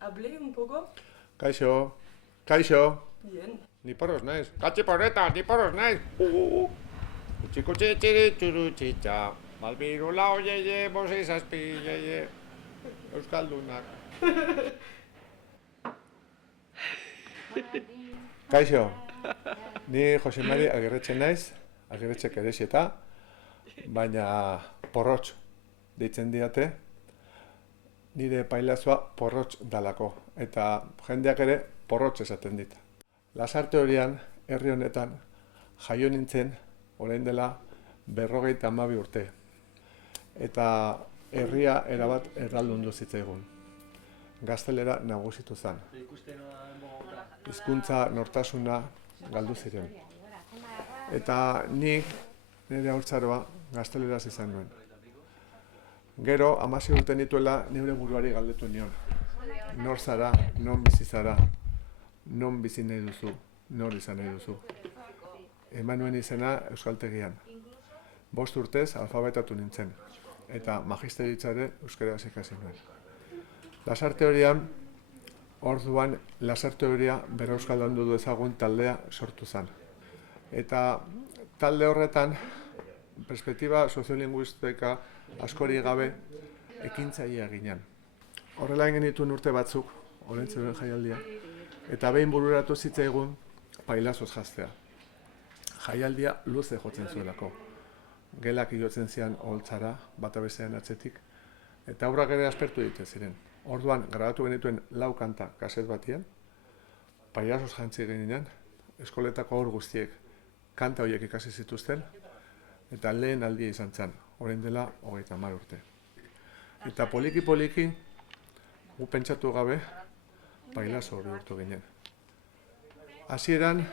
Hablé un poco. Kaixo, kaixo. Bien. Ni porros naiz. Katxi porreta, ni porros naiz. Txiko txitxiri txuru txitxa. Malbiru lau yeie, bosei zazpi yeie. Euskaldunak. Kaixo, ni Jose Mari Agirretxe naiz, Agirretxek erexeta, baina porrotx deitzen diate. Nire pailazoa porrotx dalako, eta jendeak ere porrotx esaten dit. Lasarte horian, herri honetan, jaio nintzen, orain dela 52 urte. Eta herria erabat erraldundu zitzaigun. Gaztelera nagusitu zen. Hizkuntza nortasuna galdu ziren. Eta nik nire haurtzaroa gazteleraz izan nuen. Gero, 16 urte nituela nire buruari galdetu nion. Nor zara, non bizi zara, non bizi nahi duzu, nor izan nahi duzu. Eman nuen izena euskaltegian. 5 urtez alfabetatu nintzen, eta magisteritza ere euskaraz ikasi nuen. Lasarte horian, orduan lasarte horia bera euskaldandu du ezagun taldea sortu zen. Eta talde horretan, perspektiba soziolinguistika askori gabe ekintzailea ginen. Horrela egin dituen urte batzuk, Olentzeren jaialdia, eta behin bururatu zitzaigun pailazoz jaztea. Jaialdia luze jotzen zuelako. Gelak igotzen zian oholtzara, bata bestean atzetik, eta aurrak ere aspertu egiten ziren. Orduan, grabatu genituen 4 kanta kaset batian, pailazoz jantzi ginen, eskoletako haur guztiek kanta horiek ikasi zituzten, eta lehen aldia izan zen, orain dela 30 urte. Eta poliki-poliki, gu pentsatu gabe, pailazo bihurtu ginen. Hasieran,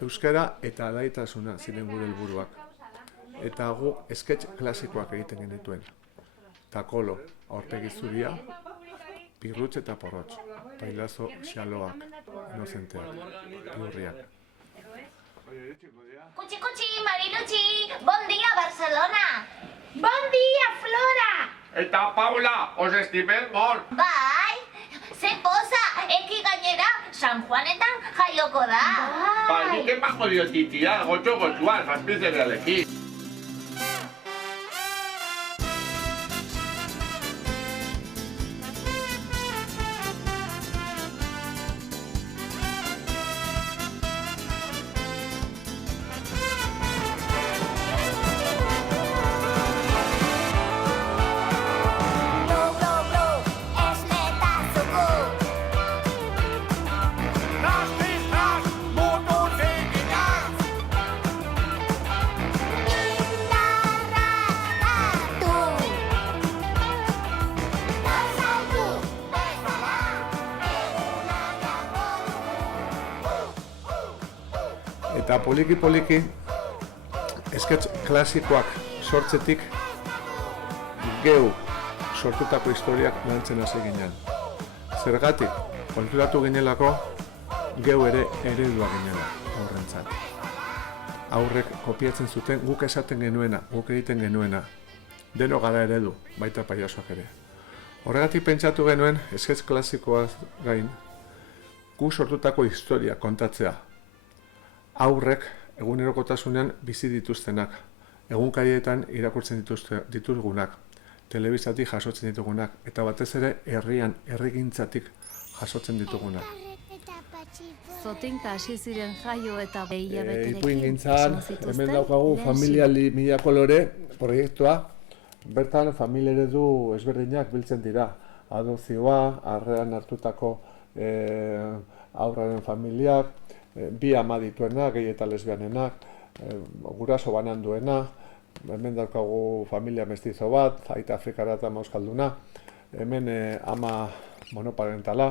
euskara eta alaitasuna ziren gure helburuak. Eta gu sketch klasikoak egiten genituen. Takolo, aurpegi zuria, pirrutx eta porrotx, pailazo xaloak, inozenteak, bihurriak. Cuchi, cuchi, Mariluchi, bon dia, Barcelona! Bon dia, Flora! Eta Paula, os estimem molt! Bai, ze poza, eki gainera, San Juanetan jaioko da! Bai, nik epa jodio titia, gotxo-gotxoan, zazpizerealekin. Eta poliki-poliki, sketch klasikoak sortzetik geu sortutako historiak lantzen hasi ginen. Zergatik, konturatu ginelako, geu ere eredua ginela aurrentzat. Aurrek kopiatzen zuten guk esaten genuena, guk egiten genuena. Deno gara eredu, baita pailazoak ere. Horregatik pentsatu genuen, sketch klasikoaz gain, gu sortutako historia kontatzea. Aurrek egunerokotasunean bizi dituztenak, egunkarietan irakurtzen ditugunak, telebistatik jasotzen ditugunak, eta batez ere herrian, herrigintzatik jasotzen ditugunak. Zotinka hasi ziren jaio eta behilabeterekin. Ipuingintzan, hemen daukagu Familia Mila Kolore proiektua, bertan familia eredu ezberdinak biltzen dira. Adopzioa, harrean hartutako haurraren familiak, bi ama dituenak, gehi eta lesbianenak, guraso banan duena, hemen daukagu familia mestizo bat, aita afrikara eta euskalduna, hemen ama monoparentala,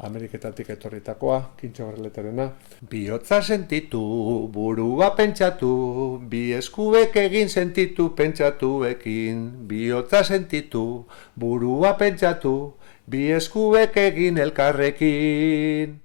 Ameriketatik etorritakoa, Kintxo Berleterena. Bihotza sentitu, burua pentsatu, bi eskuek egin sentitu pentsatuekin. Bihotza sentitu, burua pentsatu, bi eskuek egin elkarrekin.